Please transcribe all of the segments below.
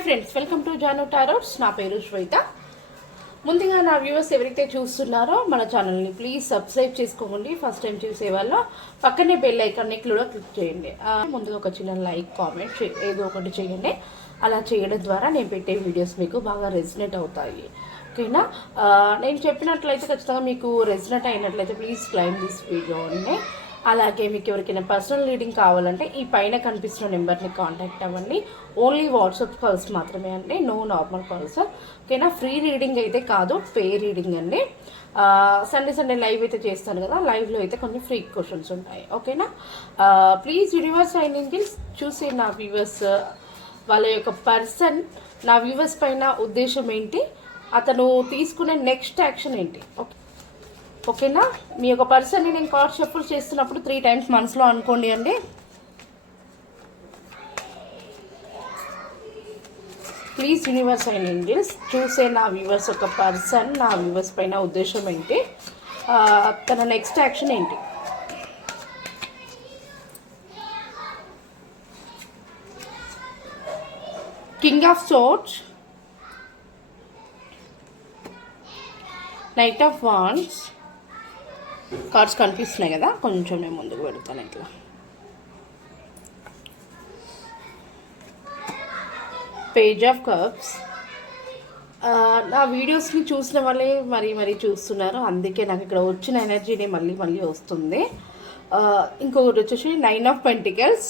Hi friends, welcome to Janu tarots. నా పేరు శ్వేత. ముందుగా నా వ్యూవర్స్ ఎవరైతే చూస్తున్నారో మన ఛానల్ని ప్లీజ్ సబ్స్క్రైబ్ చేసుకోండి. ఫస్ట్ టైం చూసే వాళ్ళు పక్కనే బెల్ ఐకాన్ని కూడా క్లిక్ చేయండి. ముందుగా ఒక చిన్న లైక్, కామెంట్ ఏదో ఒకటి చేయండి. అలా చేయడం ద్వారా నేను పెట్టే వీడియోస్ మీకు బాగా రెజినేట్ అవుతాయి. ఓకేనా? నేను చెప్పినట్లయితే ఖచ్చితంగా మీకు రెజినేట్ అయినట్లయితే ప్లీజ్ క్లైమ్ దిస్ వీడియో అండి. అలాగే మీకు ఎవరికైనా పర్సనల్ రీడింగ్ కావాలంటే ఈ పైన కనిపిస్తున్న నెంబర్ని కాంటాక్ట్ అవ్వండి. ఓన్లీ వాట్సాప్ కాల్స్ మాత్రమే అండి, నో నార్మల్ కాల్స్. ఓకేనా? ఫ్రీ రీడింగ్ అయితే కాదు, పే రీడింగ్ అండి. సండే లైవ్ అయితే చేస్తాను కదా, లైవ్లో అయితే కొన్ని ఫ్రీ క్వశ్చన్స్ ఉంటాయి. ఓకేనా? ప్లీజ్ యూనివర్స్ అండ్ ఏంజెల్స్ చూసి నా వ్యూవర్స్ వాళ్ళ యొక్క పర్సన్ నా వ్యూవర్స్ పైన ఉద్దేశం ఏంటి, అతను తీసుకునే నెక్స్ట్ యాక్షన్ ఏంటి. ఓకేనా? మీ యొక్క పర్సన్ని నేను కార్డ్ షఫుల్ చేస్తున్నప్పుడు 3 times మనసులో అనుకోండి అండి. ప్లీజ్ యూనివర్స్ అండ్ ఏంజెల్స్ చూసే నా వ్యూవర్స్ ఒక పర్సన్ నా వ్యూవర్స్ పైన ఉద్దేశం ఏంటి, తన నెక్స్ట్ యాక్షన్ ఏంటి. King of swords, knight of wands. Cards కనిపిస్తున్నాయి కదా, కొంచెం నేను ముందుకు పెడతాను ఇట్లా. Page of cups. నా వీడియోస్ని చూసిన వాళ్ళే మరీ చూస్తున్నారు, అందుకే నాకు ఇక్కడ వచ్చిన ఎనర్జీని మళ్ళీ వస్తుంది. ఇంకొకటి వచ్చేసి 9 of Pentacles,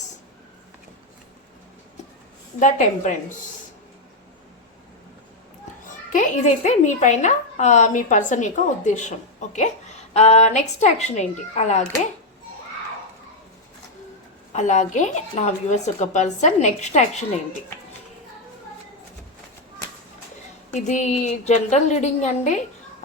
the temperance. Okay, ఇదైతే మీ పైన మీ పర్సన్ యొక్క ఉద్దేశం. ఓకే, నెక్స్ట్ యాక్షన్ ఏంటి. అలాగే నా వ్యూవర్స్ ఒక పర్సన్ నెక్స్ట్ యాక్షన్ ఏంటి. ఇది జనరల్ రీడింగ్ అండి,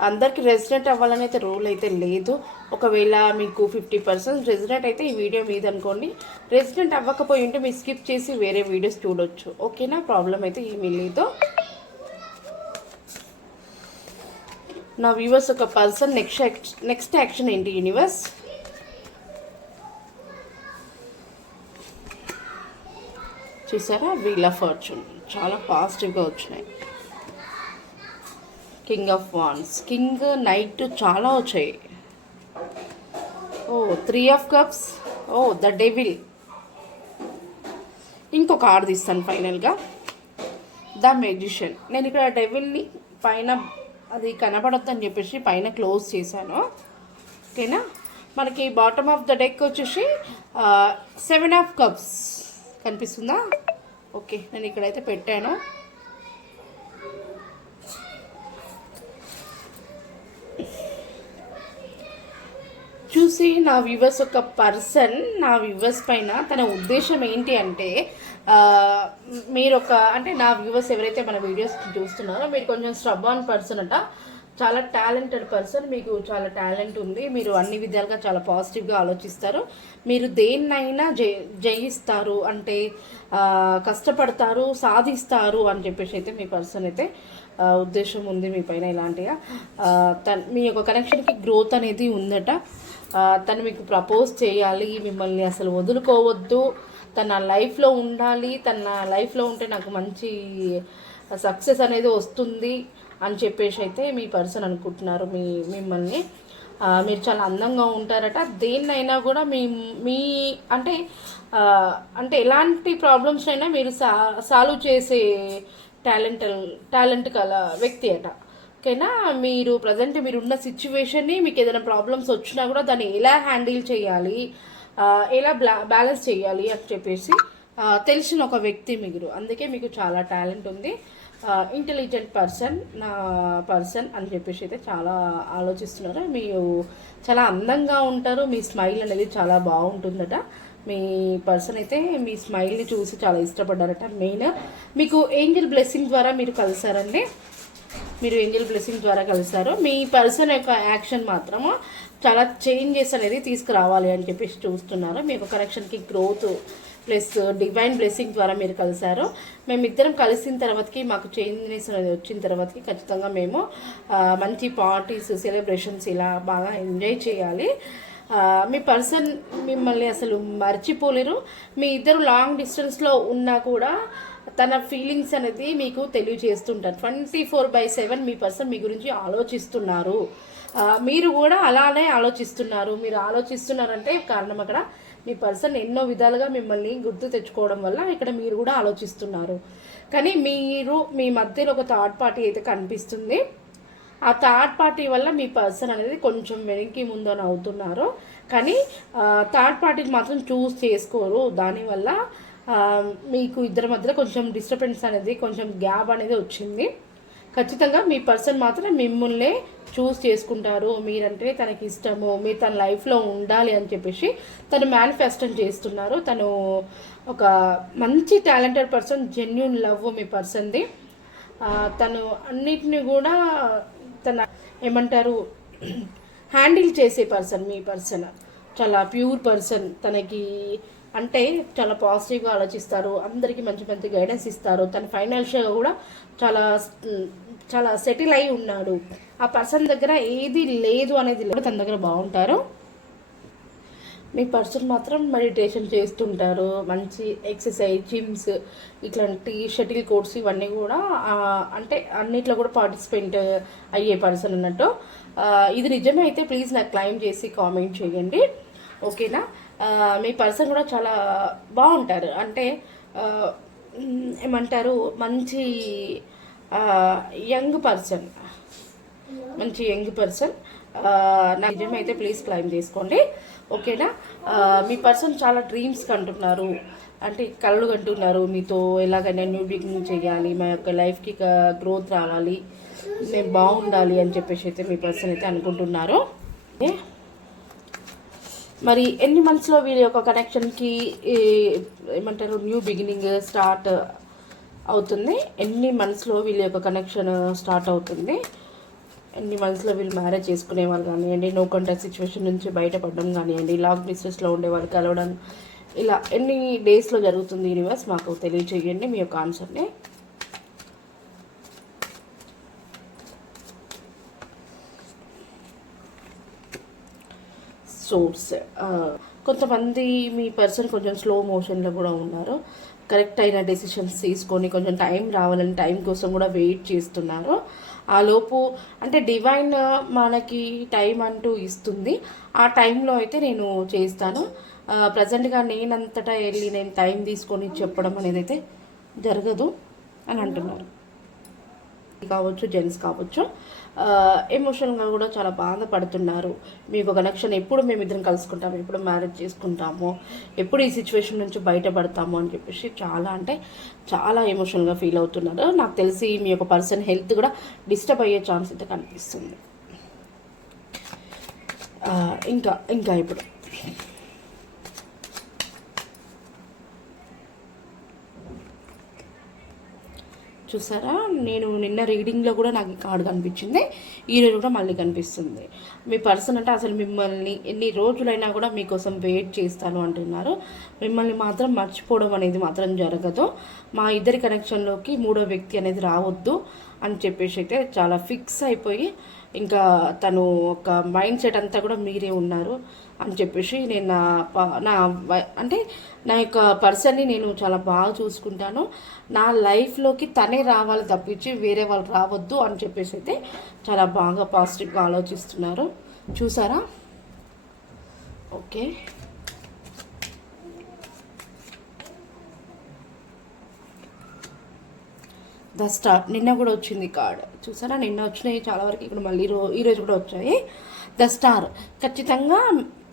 అందరికి రెసిడెంట్ అవ్వాలని అయితే రూల్ అయితే లేదు. ఒకవేళ మీకు 50% రెసిడెంట్ అయితే ఈ వీడియో మీద అనుకోండి. రెసిడెంట్ అవ్వకపోయి ఉంటే మీరు స్కిప్ చేసి వేరే వీడియోస్ చూడొచ్చు. ఓకేనా? ప్రాబ్లం అయితే ఏమీ లేదు. నా వ్యూవర్స్ ఒక పర్సన్ నెక్స్ట్ యాక్షన్ ఏంటి యూనివర్స్. చూసారా, వీల్ ఆఫ్ ఫార్చ్యూన్ చాలా పాజిటివ్గా వచ్చినాయి. King of wands, king, night చాలా వచ్చాయి. 3 of Cups, ద డెవిల్. ఇంకొక కార్డ్ తీస్తాను ఫైనల్గా, ద మెజిషియన్. నేను ఇక్కడ డెవిల్ని పైన అది కనబడొద్దని చెప్పేసి పైన క్లోజ్ చేశాను. ఓకేనా? మనకి బాటమ్ ఆఫ్ ద డెక్ వచ్చేసి 7 of Cups కనిపిస్తుందా? ఓకే, నేను ఇక్కడైతే పెట్టాను. చూసి నా వ్యూవర్స్ ఒక పర్సన్ నా వ్యూవర్స్ పైన తన ఉద్దేశం ఏంటి అంటే, మీరు అంటే నా వ్యూవర్స్ ఎవరైతే మన వీడియోస్ చూస్తున్నారో మీరు కొంచెం స్ట్రబాన్ పర్సన్ అట, చాలా టాలెంటెడ్ పర్సన్. మీకు చాలా టాలెంట్ ఉంది, మీరు అన్ని విధాలుగా చాలా పాజిటివ్గా ఆలోచిస్తారు. మీరు దేన్నైనా జయిస్తారు, అంటే కష్టపడతారు, సాధిస్తారు అని చెప్పేసి అయితే మీ పర్సన్ అయితే ఉద్దేశం ఉంది మీ పైన. ఇలాంటిగా మీ యొక్క కనెక్షన్కి గ్రోత్ అనేది ఉందట. తను మీకు ప్రపోజ్ చేయాలి, మిమ్మల్ని అసలు వదులుకోవద్దు, తన లైఫ్లో ఉండాలి, తన లైఫ్లో ఉంటే నాకు మంచి సక్సెస్ అనేది వస్తుంది అని చెప్పేసి అయితే మీ పర్సన్ అనుకుంటున్నారు మిమ్మల్ని. మీరు చాలా అందంగా ఉంటారట. దేన్నైనా కూడా మీ అంటే ఎలాంటి ప్రాబ్లమ్స్ అయినా మీరు సాల్వ్ చేసే టాలెంట్ గల వ్యక్తి అట. ఓకేనా? మీరు ప్రజెంట్ మీరున్న సిచ్యువేషన్ని, మీకు ఏదైనా ప్రాబ్లమ్స్ వచ్చినా కూడా దాన్ని ఎలా హ్యాండిల్ చేయాలి, ఎలా బ్యాలెన్స్ చేయాలి అని చెప్పేసి తెలిసిన ఒక వ్యక్తి మీరు. అందుకే మీకు చాలా టాలెంట్ ఉంది. ఇంటెలిజెంట్ పర్సన్ నా పర్సన్ అని చెప్పేసి అయితే చాలా ఆలోచిస్తున్నారు. మీరు చాలా అందంగా ఉంటారు, మీ స్మైల్ అనేది చాలా బాగుంటుందట. మీ పర్సన్ అయితే మీ స్మైల్ని చూసి చాలా ఇష్టపడ్డారట. మెయిన్ మీకు ఏంజల్ బ్లెస్సింగ్ ద్వారా మీరు కలిసారండి. మీరు ఏంజల్ బ్లెస్సింగ్ ద్వారా కలిసారు. మీ పర్సన్ యొక్క యాక్షన్ మాత్రము చాలా చేంజెస్ అనేది తీసుకురావాలి అని చెప్పేసి చూస్తున్నారు. మీ యొక్క కనెక్షన్కి గ్రోత్ ప్లస్ డివైన్ బ్లెస్సింగ్ ద్వారా మీరు కలిసారు. మేమిద్దరం కలిసిన తర్వాతకి మాకు చేంజెస్ అనేది వచ్చిన తర్వాతకి ఖచ్చితంగా మేము మంచి పార్టీస్, సెలబ్రేషన్స్ ఇలా బాగా ఎంజాయ్ చేయాలి. మీ పర్సన్ మిమ్మల్ని అసలు మర్చిపోలేరు. మీ ఇద్దరు లాంగ్ డిస్టెన్స్లో ఉన్నా కూడా తన ఫీలింగ్స్ అనేది మీకు తెలియజేస్తుంటారు. 24/7 మీ పర్సన్ మీ గురించి ఆలోచిస్తున్నారు. మీరు కూడా అలానే ఆలోచిస్తున్నారు. మీరు ఆలోచిస్తున్నారంటే కారణం అక్కడ మీ పర్సన్ ఎన్నో విధాలుగా మిమ్మల్ని గుర్తు తెచ్చుకోవడం వల్ల ఇక్కడ మీరు కూడా ఆలోచిస్తున్నారు. కానీ మీ మధ్యలో ఒక థర్డ్ పార్టీ అయితే కనిపిస్తుంది. ఆ థర్డ్ పార్టీ వల్ల మీ పర్సన్ అనేది కొంచెం వెనక్కి ముందని అవుతున్నారు. కానీ థర్డ్ పార్టీని మాత్రం చూస్ చేసుకోరు. దానివల్ల మీకు ఇద్దరి మధ్యలో కొంచెం డిస్టర్బెన్స్ అనేది, కొంచెం గ్యాప్ అనేది వచ్చింది. ఖచ్చితంగా మీ పర్సన్ మాత్రం మిమ్మల్నే చూస్ చేసుకుంటారు. మీరంటే తనకి ఇష్టము, మీరు తన లైఫ్లో ఉండాలి అని చెప్పేసి తను మేనిఫెస్టం చేస్తున్నారు. తను ఒక మంచి టాలెంటెడ్ పర్సన్, జెన్యూన్ లవ్ మీ పర్సన్ది. తను అన్నిటిని కూడా తన ఏమంటారు హ్యాండిల్ చేసే పర్సన్ మీ పర్సన్. చాలా ప్యూర్ పర్సన్. తనకి అంటే చాలా పాజిటివ్గా ఆలోచిస్తారు. అందరికీ మంచి మంచి గైడెన్స్ ఇస్తారు. తన ఫైనాన్షియల్గా కూడా చాలా చాలా సెటిల్ అయి ఉన్నాడు. ఆ పర్సన్ దగ్గర ఏది లేదు అనేది లేదు, తన దగ్గర బాగుంటారు. మీ పర్సన్ మాత్రం మెడిటేషన్ చేస్తుంటారు. మంచి ఎక్సర్సైజ్, జిమ్స్, ఇట్లాంటి షటిల్ కోర్ట్స్ ఇవన్నీ కూడా అంటే అన్నిట్లో కూడా పార్టిసిపేట్ అయ్యే పర్సన్ అన్నట్టు. ఇది నిజమే అయితే ప్లీజ్ నాకు క్లైమ్ చేసి కామెంట్ చేయండి, ఓకేనా? మీ పర్సన్ కూడా చాలా బాగుంటారు. అంటే ఏమంటారు మంచి యంగ్ పర్సన్, మంచి యంగ్ పర్సన్. నా నిజమైతే ప్లీజ్ క్లైమ్ చేసుకోండి, ఓకేనా? మీ పర్సన్ చాలా డ్రీమ్స్ కంటున్నారు, అంటే కలలు కంటున్నారు. మీతో ఎలాగైనా న్యూ బిగినింగ్ చేయాలి, మా యొక్క లైఫ్కి గ్రోత్ రావాలి, నేను బాగుండాలి అని చెప్పేసి అయితే మీ పర్సన్ అయితే అనుకుంటున్నారు. మరి ఎన్ని మంత్స్లో వీళ్ళ యొక్క కనెక్షన్కి ఏమంటారు న్యూ బిగినింగ్ స్టార్ట్ అవుతుంది? ఎన్ని మంత్స్లో వీళ్ళ యొక్క కనెక్షన్ స్టార్ట్ అవుతుంది? ఎన్ని మంత్స్లో వీళ్ళు మ్యారేజ్ చేసుకునే వాళ్ళు కానివ్వండి, నో కాంటాక్ట్ సిచ్యువేషన్ నుంచి బయటపడడం కానివ్వండి, లాంగ్ డిస్టెన్స్లో ఉండే వాళ్ళు కలవడం, ఇలా ఎన్ని డేస్లో జరుగుతుంది యూనివర్స్ మాకు తెలియజేయండి మీ యొక్క ఆన్సర్ని. సోర్స్ కొంతమంది మీ పర్సన్ కొంచెం స్లో మోషన్లో కూడా ఉన్నారు. కరెక్ట్ అయిన డెసిషన్స్ తీసుకొని కొంచెం టైం రావాలని టైం కోసం కూడా వెయిట్ చేస్తున్నారు. ఆ లోపు అంటే డివైన్ మనకి టైం అంటూ ఇస్తుంది. ఆ టైంలో అయితే నేను చేస్తాను. ప్రజెంట్గా నేనంతటా వెళ్ళి నేను టైం తీసుకొని చెప్పడం అనేది అయితే జరగదు అని అంటున్నారు. కావచ్చు, జెంట్స్ కావచ్చు, ఎమోషనల్గా కూడా చాలా బాధపడుతున్నారు. మీకు కనెక్షన్ ఎప్పుడు మేమిద్దరం కలుసుకుంటాము, ఎప్పుడు మ్యారేజ్ చేసుకుంటాము, ఎప్పుడు ఈ సిచ్యువేషన్ నుంచి బయటపడతాము అని చెప్పేసి చాలా అంటే చాలా ఎమోషనల్గా ఫీల్ అవుతున్నారు. నాకు తెలిసి మీ యొక్క పర్సన్ హెల్త్ కూడా డిస్టర్బ్ అయ్యే ఛాన్స్ అయితే కనిపిస్తుంది. ఇంకా ఇప్పుడు చూసారా, నేను నిన్న రీడింగ్లో కూడా నాకు ఈ కార్డు కనిపించింది, ఈరోజు కూడా మళ్ళీ కనిపిస్తుంది. మీ పర్సన్ అంటే అసలు మిమ్మల్ని ఎన్ని రోజులైనా కూడా మీకోసం వెయిట్ చేస్తాను అంటున్నారు. మిమ్మల్ని మాత్రం మర్చిపోవడం అనేది మాత్రం జరగదు. మా ఇద్దరి కనెక్షన్లోకి మూడో వ్యక్తి అనేది రావద్దు అని చెప్పేసి అయితే చాలా ఫిక్స్ అయిపోయి ఇంకా తను ఒక మైండ్ సెట్ అంతా కూడా మీరే ఉన్నారు అని చెప్పేసి నేను అంటే నా యొక్క పర్సన్ని నేను చాలా బాగా చూసుకుంటాను, నా లైఫ్లోకి తనే రావాలి తప్పించి వేరే వాళ్ళు రావద్దు అని చెప్పేసి అయితే చాలా బాగా పాజిటివ్గా ఆలోచిస్తున్నారు. చూసారా? ఓకే, ద స్టార్ నిన్న కూడా వచ్చింది కార్డ్. చూసారా, నిన్న వచ్చినాయి చాలా వరకు, ఇక్కడ మళ్ళీ ఈరోజు కూడా వచ్చాయి. ద స్టార్ ఖచ్చితంగా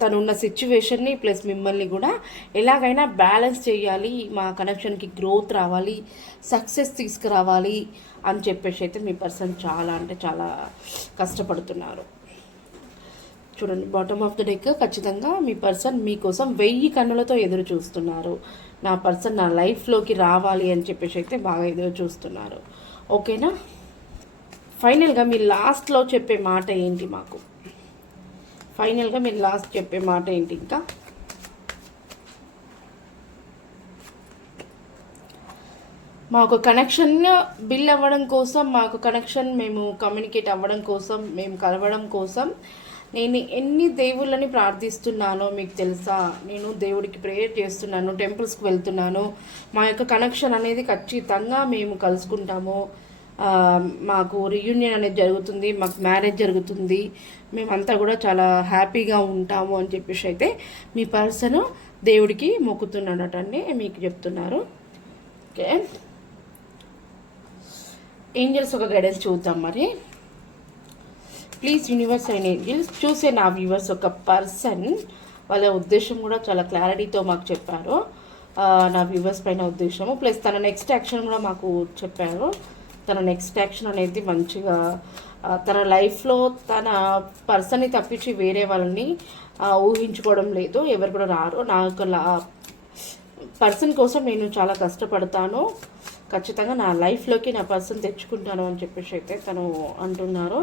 తనున్న సిచ్యువేషన్ని ప్లస్ మిమ్మల్ని కూడా ఎలాగైనా బ్యాలెన్స్ చేయాలి, మా కనెక్షన్కి గ్రోత్ రావాలి, సక్సెస్ తీసుకురావాలి అని చెప్పేసి అయితే మీ పర్సన్ చాలా అంటే చాలా కష్టపడుతున్నారు. చూడండి, బాటమ్ ఆఫ్ ద డెక్ ఖచ్చితంగా మీ పర్సన్ మీకోసం 1000 కన్నులతో ఎదురు చూస్తున్నారు. నా పర్సన్ నా లైఫ్లోకి రావాలి అని చెప్పేసి అయితే బాగా ఎదురు చూస్తున్నారు, ఓకేనా? ఫైనల్గా మీరు లాస్ట్లో చెప్పే మాట ఏంటి మాకు? ఫైనల్గా మీరు లాస్ట్ చెప్పే మాట ఏంటి? ఇంకా మాకు కనెక్షన్ బిల్ అవ్వడం కోసం, మాకు కనెక్షన్ మేము కమ్యూనికేట్ అవ్వడం కోసం, మేము కలవడం కోసం నేను ఎన్ని దేవుళ్ళని ప్రార్థిస్తున్నానో మీకు తెలుసా. నేను దేవుడికి ప్రేయర్ చేస్తున్నాను, టెంపుల్స్కి వెళ్తున్నాను. మా యొక్క కనెక్షన్ అనేది ఖచ్చితంగా మేము కలుసుకుంటాము. మాకు రియూనియన్ అనేది జరుగుతుంది, మాకు మ్యారేజ్ జరుగుతుంది, మేమంతా కూడా చాలా హ్యాపీగా ఉంటాము అని చెప్పేసి అయితే మీ పర్సన్ దేవుడికి మొక్కుతున్నాడటండి, మీకు చెప్తున్నారు. ఓకే, ఏంజల్స్ ఒక గైడెన్స్ చూద్దాం మరి. ప్లీజ్ యూనివర్స్ అండ్ ఏంజల్స్ చూసే నా వ్యూవర్స్ ఒక పర్సన్ వాళ్ళ ఉద్దేశం కూడా చాలా క్లారిటీతో మాకు చెప్పారు. నా వ్యూవర్స్ పైన ఉద్దేశము ప్లస్ తన నెక్స్ట్ యాక్షన్ కూడా మాకు చెప్పారు. తన నెక్స్ట్ యాక్షన్ అనేది మంచిగా తన లైఫ్లో తన పర్సన్ని తప్పించి వేరే వాళ్ళని ఊహించుకోవడం లేదు, ఎవరు కూడా రారు. నాకు పర్సన్ కోసం నేను చాలా కష్టపడతాను, ఖచ్చితంగా నా లైఫ్లోకి నా పర్సన్ తెచ్చుకుంటాను అని చెప్పేసి అయితే తను అంటున్నారు.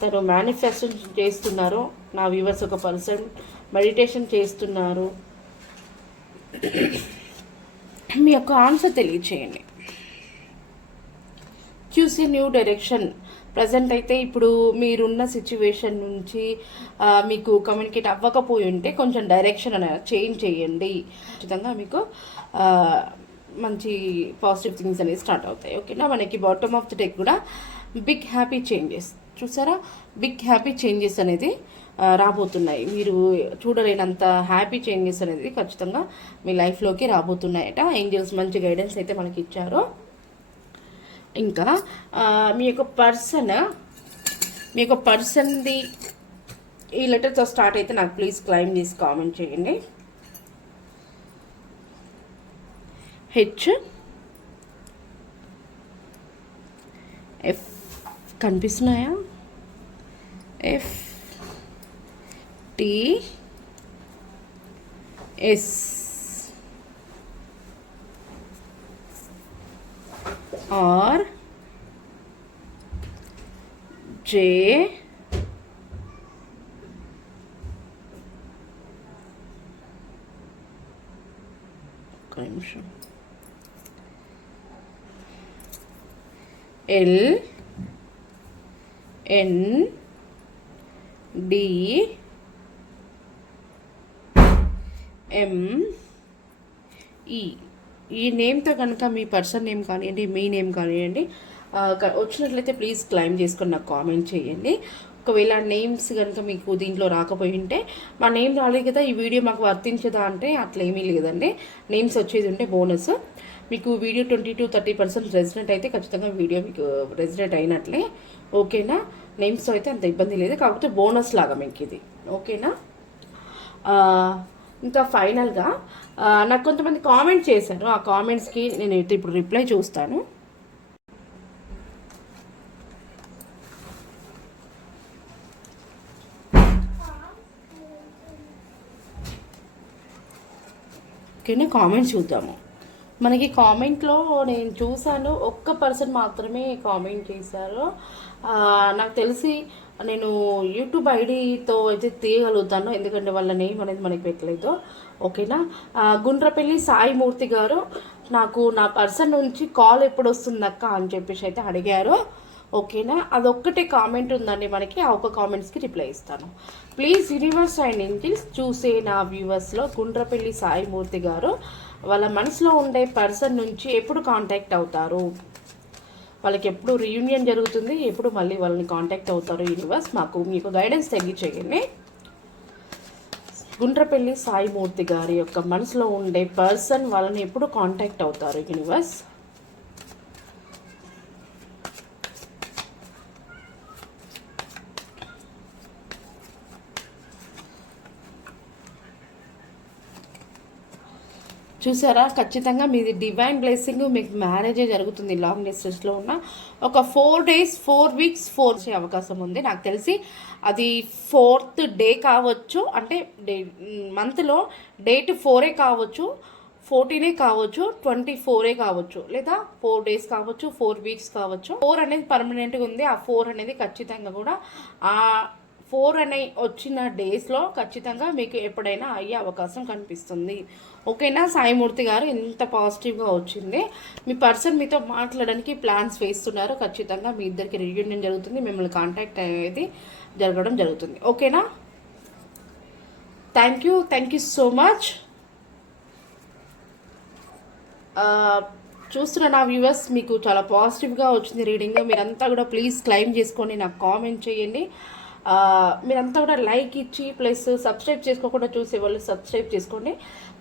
తను మేనిఫెస్టేషన్ చేస్తున్నారు. నా వ్యూవర్స్ ఒక పర్సన్ మెడిటేషన్ చేస్తున్నారు. మీ యొక్క ఆన్సర్ తెలియచేయండి. చూసి న్యూ డైరెక్షన్. ప్రజెంట్ అయితే ఇప్పుడు మీరున్న సిచ్యువేషన్ నుంచి మీకు కమ్యూనికేట్ అవ్వకపోయి ఉంటే కొంచెం డైరెక్షన్ అనేది చేంజ్ చేయండి. ఖచ్చితంగా మీకు మంచి పాజిటివ్ థింగ్స్ అనేవి స్టార్ట్ అవుతాయి. ఓకేనా, మనకి బాటమ్ ఆఫ్ ది డెక్ కూడా బిగ్ హ్యాపీ చేంజెస్ చూసారా, బిగ్ హ్యాపీ చేంజెస్ అనేది రాబోతున్నాయి. మీరు చూడలేనంత హ్యాపీ చేంజెస్ అనేది ఖచ్చితంగా మీ లైఫ్లోకి రాబోతున్నాయట. ఏంజల్స్ మంచి గైడెన్స్ అయితే మనకి ఇచ్చారు. ఇంకా మీ యొక్క పర్సన్ది ఈ లెటర్తో స్టార్ట్ అయితే నాకు ప్లీజ్ క్లైమ్ చేసి కామెంట్ చేయండి. హెచ్ ఎఫ్ కనిపిస్తున్నాయా? F T S R J ఒక నిమిషం ఎల్ ఎన్ డి ఎం ఈ నేమ్తో కనుక మీ పర్సన్ నేమ్ కానివ్వండి, మీ నేమ్ కానివ్వండి వచ్చినట్లయితే ప్లీజ్ క్లైమ్ చేసుకొని నాకు కామెంట్ చేయండి. ఒకవేళ నేమ్స్ కనుక మీకు దీంట్లో రాకపోయి ఉంటే మా నేమ్ రాలేదు కదా, ఈ వీడియో మాకు వర్తించదా అంటే అట్లా ఏమీ లేదండి. నేమ్స్ వచ్చేది ఉంటే బోనస్. మీకు వీడియో 20-30% రెసిడెంట్ అయితే ఖచ్చితంగా వీడియో మీకు రెసిడెంట్ అయినట్లే. ఓకేనా, నేమ్స్తో అయితే అంత ఇబ్బంది లేదు, కాకపోతే బోనస్ లాగా మీకు ఇది. ఓకేనా, ఇంకా ఫైనల్గా నాకు కొంతమంది కామెంట్ చేశారు. ఆ కామెంట్స్కి నేను ఇప్పుడు రిప్లై చూస్తాను. ఓకేనా, కామెంట్స్ చూద్దాము. మనకి కామెంట్లో నేను చూశాను, ఒక్క పర్సన్ మాత్రమే కామెంట్ చేశారు. నాకు తెలిసి నేను యూట్యూబ్ ఐడితో అయితే తీయగలుగుతాను, ఎందుకంటే వాళ్ళ నేమ్ అనేది మనకి పెట్టలేదు. ఓకేనా, గుండ్రపల్లి సాయిమూర్తి గారు నాకు నా పర్సన్ నుంచి కాల్ ఎప్పుడు వస్తుందక్క అని చెప్పేసి అయితే అడిగారు. ఓకేనా, అదొక్కటే కామెంట్ ఉందండి మనకి. ఆ ఒక్క కామెంట్స్కి రిప్లై ఇస్తాను. ప్లీజ్ యూనివర్స్ అండ్ ఏంజల్స్ చూసే నా వ్యూవర్స్లో గుండ్రపల్లి సాయిమూర్తి గారు వాళ్ళ మనసులో ఉండే పర్సన్ నుంచి ఎప్పుడు కాంటాక్ట్ అవుతారు, వాళ్ళకి ఎప్పుడు రీయూనియన్ జరుగుతుంది, ఎప్పుడు మళ్ళీ వాళ్ళని కాంటాక్ట్ అవుతారు యూనివర్స్ మాకు మీకు గైడెన్స్ తెలియచేయండి. గుండ్రపల్లి సాయిమూర్తి గారి యొక్క మనసులో ఉండే పర్సన్ వాళ్ళని ఎప్పుడు కాంటాక్ట్ అవుతారు యూనివర్స్. చూసారా, ఖచ్చితంగా మీది డివైన్ బ్లెస్సింగ్, మీకు మ్యారేజే జరుగుతుంది. లాంగ్ డిస్టెన్స్లో ఉన్న ఒక 4 days 4 weeks 4 వచ్చే అవకాశం ఉంది. నాకు తెలిసి అది 4th డే కావచ్చు, అంటే మంత్లో డేట్ 4 కావచ్చు, 14 కావచ్చు, 24 కావచ్చు, లేదా 4 days కావచ్చు, 4 weeks కావచ్చు. 4 అనేది పర్మనెంట్గా ఉంది. ఆ 4 అనేది ఖచ్చితంగా కూడా ఆ 4 అనే వచ్చిన డేస్లో ఖచ్చితంగా మీకు ఎప్పుడైనా అయ్యే అవకాశం కనిపిస్తుంది. ఓకేనా, సాయిమూర్తి గారు ఎంత పాజిటివ్గా వచ్చింది. మీ పర్సన్ మీతో మాట్లాడడానికి ప్లాన్స్ వేస్తున్నారు. ఖచ్చితంగా మీ ఇద్దరికి రీయూనియన్ జరుగుతుంది, మిమ్మల్ని కాంటాక్ట్ అనేది జరగడం జరుగుతుంది. ఓకేనా. Thank you so much. చూస్తున్న నా వ్యూవర్స్, మీకు చాలా పాజిటివ్గా వచ్చింది రీడింగ్. మీరంతా కూడా ప్లీజ్ క్లైమ్ చేసుకొని నాకు కామెంట్ చేయండి. మీరంతా కూడా లైక్ ఇచ్చి ప్లస్ సబ్స్క్రైబ్ చేసుకోకుండా చూసేవాళ్ళు సబ్స్క్రైబ్ చేసుకోండి.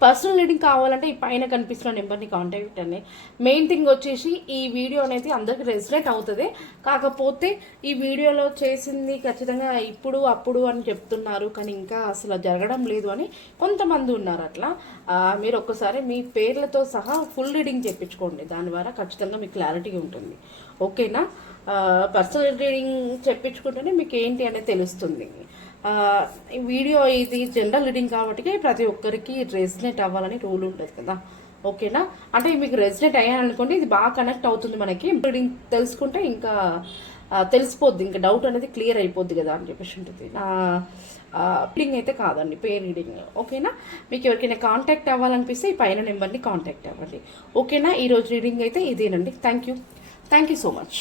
పర్సనల్ రీడింగ్ కావాలంటే ఈ పైన కనిపిస్తున్న నెంబర్ని కాంటాక్ట్ అండి. మెయిన్ థింగ్ వచ్చేసి ఈ వీడియో అనేది అందరికి రెసినేట్ అవుతుంది. కాకపోతే ఈ వీడియోలో చేసింది ఖచ్చితంగా ఇప్పుడు అప్పుడు అని చెప్తున్నారు, కానీ ఇంకా అసలు జరగడం లేదు అని కొంతమంది ఉన్నారు. అట్లా మీరు ఒక్కసారి మీ పేర్లతో సహా ఫుల్ రీడింగ్ చెప్పించుకోండి. దాని ద్వారా ఖచ్చితంగా మీకు క్లారిటీ ఉంటుంది. ఓకేనా? పర్సనల్ రీడింగ్ చెప్పించుకుంటేనే మీకు ఏంటి అనేది తెలుస్తుంది. ఈ వీడియో ఇది జనరల్ రీడింగ్ కాబట్టి ప్రతి ఒక్కరికి రెసినేట్ అవ్వాలని రూల్ ఉంటుంది కదా. ఓకేనా? అంటే మీకు రెసినేట్ అయ్యాననుకోండి, ఇది బాగా కనెక్ట్ అవుతుంది మనకి. రీడింగ్ తెలుసుకుంటే ఇంకా తెలిసిపోద్ది, ఇంకా డౌట్ అనేది క్లియర్ అయిపోద్ది కదా అని చెప్పేసి ఉంటుంది. రీడింగ్ అయితే కాదండి, పే రీడింగ్. ఓకేనా? మీకు ఎవరికైనా కాంటాక్ట్ అవ్వాలనిపిస్తే ఈ పైన నెంబర్ని కాంటాక్ట్ అవ్వండి. ఓకేనా? ఈరోజు రీడింగ్ అయితే ఇదేనండి. Thank you so much.